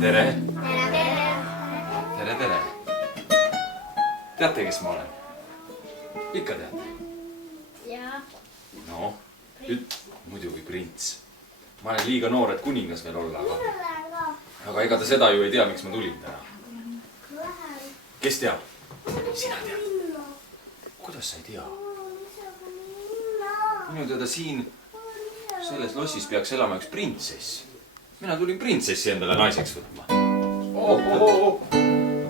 Tere. Tere, tere. Teate, kes ma olen? Ikka teate? Jaa. No, muidugi prints. Ma olen liiga noor, et kuningas veel olla, aga ega te seda ju ei tea, miks ma tulin täna. Kes teab? Sina tead. Kuidas sa ei tea? Minu teada siin selles lossis peaks elama üks printsess. Mina tulin printsessi endale naiseks võtma.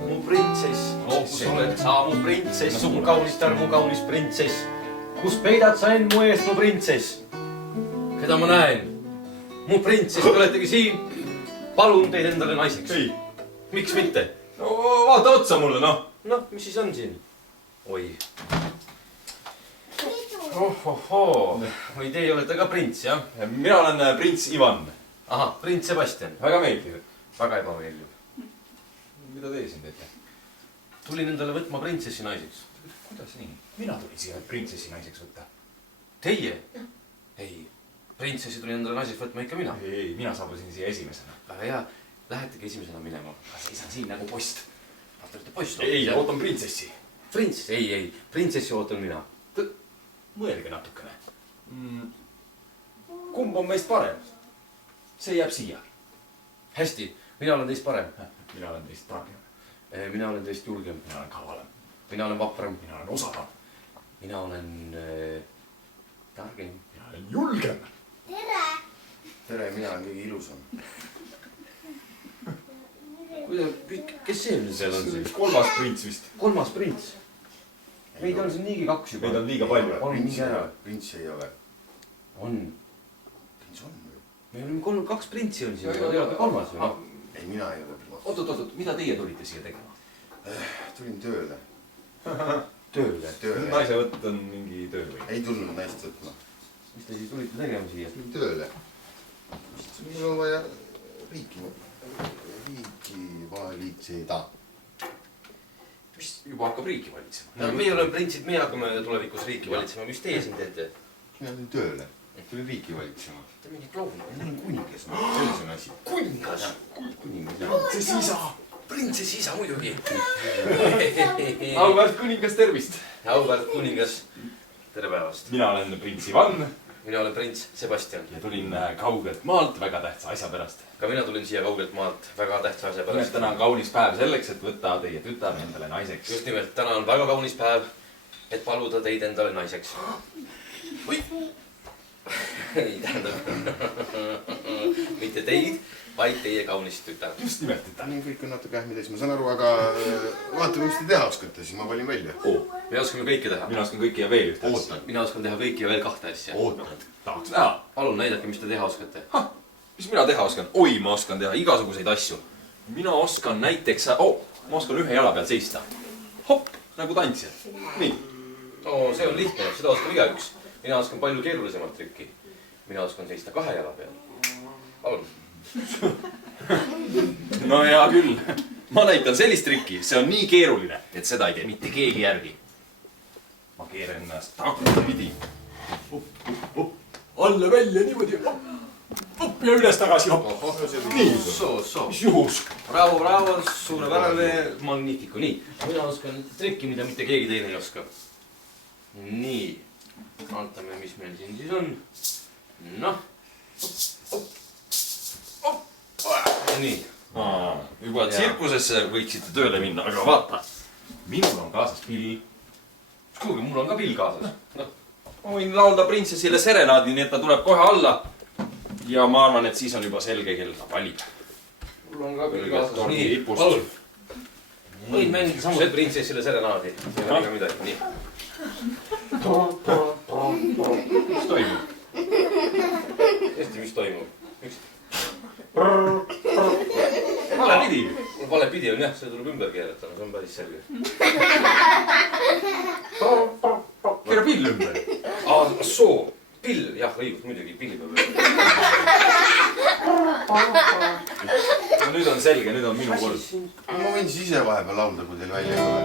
Mu printsess, kus oled sa, mu printsess, mu kaunis tär, mu kaunis printsess. Kus peidad sa end mu eest, mu printsess? Keda ma näen? Mu printsess, te oletegi siin. Palun teid endale naiseks. Ei. Miks mitte? No vaata otsa mulle, noh. Noh, mis siis on siin? Oi. Või teie olete ka prints, jah? Mina olen prints Ivan. Aha, prints Sebastian. Väga meeldiv. Väga ebameeldiv. Mida teie siin teete? Tulin endale võtma printsessi naiseks. Kuidas nii? Mina tulin siia printsessi naiseks võtta. Teie? Ei, printsessi tulin endale naiseks võtma ikka mina. Ei, mina saabusin siia esimesena. Väga hea, lähetegi esimesena minema. Seisan siin nagu post. Vaata, olete post. Ei, ootan printsessi. Printsess? Ei, printsessi ootan mina. Mõelge natukene. Kumb on meist parem? See jääb siia. Hästi, mina olen teist parem. Mina olen teist targem. Mina olen teist julgem. Mina olen kavalem. Mina olen vapram. Mina olen osavam. Mina olen targem. Mina olen julgem. Tere! Tere, mina olen kõige ilusam. Kes see nüüd seal on siin? Kolmas prints vist. Kolmas prints. Meid on siin niigi kaks juba. Meid on liiga palju. Palun mingi ära. Prints ei ole. On. Prints on või? Me oleme kaks printsi on siin. Te olete kolmas või? Ei, mina ei ole prints. Oot, mida teie tulite siia tegema? Tulin tööle. Tööle? Naise võtt on mingi töö või? Ei tulnud naist võtma. Mis te siis tulite tegema siia? Tulin tööle. Mul on vaja riiki valitseda. Mis juba hakkab riiki valitsema? Meie oleme printsid, meie hakkame tulevikus riiki valitsema. Mis teie siin teete? Mina tulin tööle. Tulin riiki valitsema. Te mingi kloun. Ma olen kuningas. Selles on asi. Kuningas? Printsess isa! Printsess isa muidugi. Auväärt kuningas, tervist! Auväärt kuningas, tere päevast. Mina olen prints Ivan. Mina olen prints Sebastian. Ja tulin kaugelt maalt väga tähtsa asja pärast. Ka mina tulin siia kaugelt maalt väga tähtsa asja pärast. Täna on kaunis päev selleks, et võtta teie tütar endale naiseks. Just nimelt, täna on väga kaunis päev, et paluda teid endale naiseks. Või? Ei tähendab, mitte teid, vaid teie kaunist tütar. Just nimelt tütar. Kõik on natuke ähmides, ma saan aru, aga vaatame, mis te teha oskate, siis ma valin välja. Me oskame kõike teha. Mina oskan kõike ja veel ühte asja. Ootan. Mina oskan teha kõike ja veel kahte asja. Ootan. Tahaks näha. Palun näidake, mis te teha oskate. Mis mina teha oskan? Oi, ma oskan teha igasuguseid asju. Mina oskan näiteks... ma oskan ühe jala peal seista. Hopp, nagu tantsijad. Nii. See on lihtne, seda oskab igaüks. Mina oskan palju keerulisemalt trükki. mina oskan seista 2 jala peal. Palun. No hea küll. Ma näitan sellist trikki. See on nii keeruline, et seda ei tee mitte keegi järgi. Ma keeran ennast tagurpidi. Alla välja niimoodi. Upp ja üles tagasi. Nii. Mis juhus? Bravo, bravo, suurepärane, magnifico. Nii, mina oskan trikki, mida mitte keegi teine ei oska. Nii, vaatame, mis meil siin siis on. Noh. Nii. Juba tsirkusesse võiksite tööle minna, aga vaata. Minul on kaasas pill. Kuulge, mul on ka pill kaasas. Ma võin laulda printsessile serenaadi, nii et ta tuleb kohe alla. Ja ma arvan, et siis on juba selge, kel ta valib. Mul on ka pill kaasas. Nii, palun. Võid mängida samuti printsessile serenaadi. Ei ole ka midagi. Nii. Mis toimub? Hästi, mis toimub? Miks? Vale pidi. Vale pidi on jah, see tuleb ümber keelata, see on päris selge. Keera pill ümber. Soo, pill, jah, õigus, muidugi, pilli peab ümber. No nüüd on selge, nüüd on minu kord. Ma võin siis ise vahepeal laulda, kui teil välja ei ole.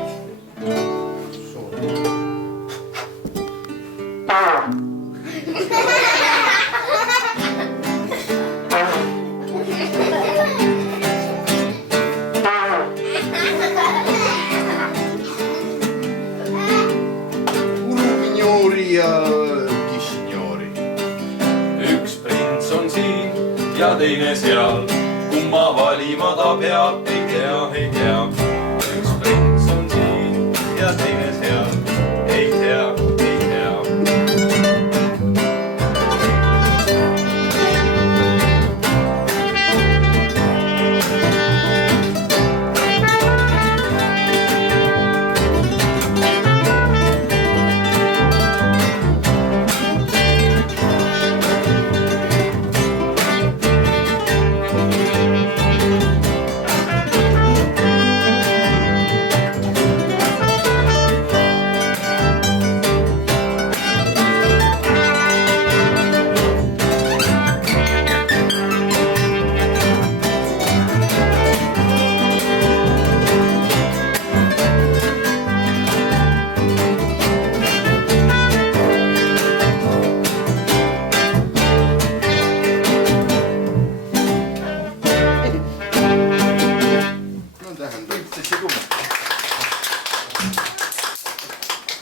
Uruvinjoori ja Kišinjoori. Üks prints on siin ja teine seal. Kumma valima ta peab, ei tea. Üks prints on siin ja teine seal. Ei tea.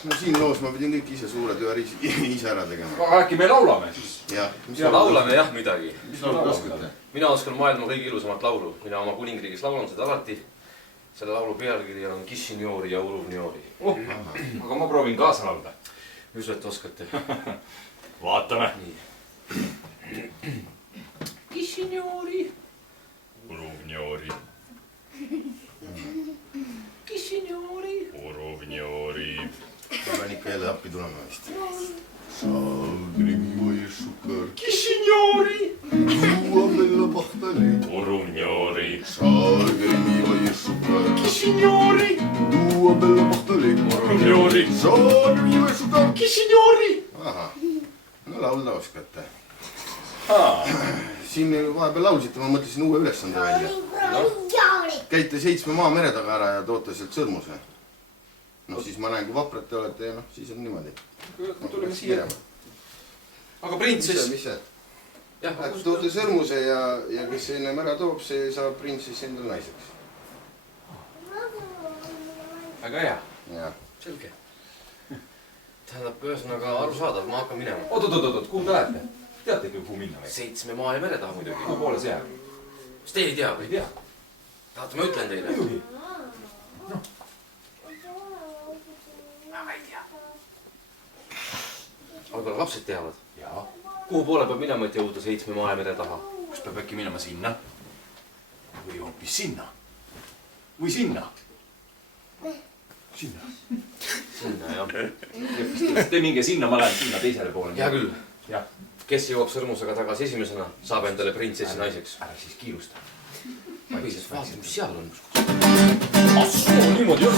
No siin loos ma pidin kõik ise suure töö ise ära tegema. Aga äkki me laulame siis? Jah. Laulame jah midagi. Mis laulu oskate? Mina oskan maailma kõige ilusamat laulu. Mina oma kuningriigis laulan seda alati. Selle laulu pealkiri on Kišinjoori ja Uruvnjoori. Aga ma proovin kaasa laulda. Mis et oskate? Vaatame. Kišinjoori. Uruvnjoori. Kišinjoori. Uruvnjoori. Ma pean ikka jälle appi tulema vist. Saagrivi võisukar. Kišinjoori. Tuua mella pahtali. Uruvnjoori. Saagrivi võisukar. Kišinjoori. Tuua mella pahtali. Uruvnjoori. Saagrivi võisukar. Kišinjoori. Ahah. No laulda oskate. Siin vahepeal laulsite, ma mõtlesin uue ülesande välja. Käite 7 maa mere taga ära ja toote sealt sõrmuse. No siis ma näen, kui vaprad te olete ja noh, siis on niimoodi. Tuleme siia. Aga printsess? Mis see? Toote sõrmuse ja kes enne ära toob, see saab printsess endal naiseks. Väga hea. Jah. Selge. Tähendab, ühesõnaga arusaadav, ma hakkan minema. Oot, kuhu te lähete? Teate ikka, kuhu minna või? 7 maa ja mere taha muidugi. Kuhu poole see jääb? Kas teie ei tea või? Ei tea. Tahate, ma ütlen teile? Muidugi. Ma ei tea. Aga lapsed teavad. Jaa. Kuhu poole peab minema, et jõuda 7 maa ja mere taha? Kas peab äkki minema sinna? Või hoopis sinna? Või sinna? Sinna. Sinna, jah. Te minge sinna, ma lähen sinna teisele poole. Hea küll. Jah. Kes jõuab sõrmusega tagasi esimesena, saab endale printsessi naiseks. Ära siis kiirusta. Vaata, mis seal on. Assoo, niimoodi jah.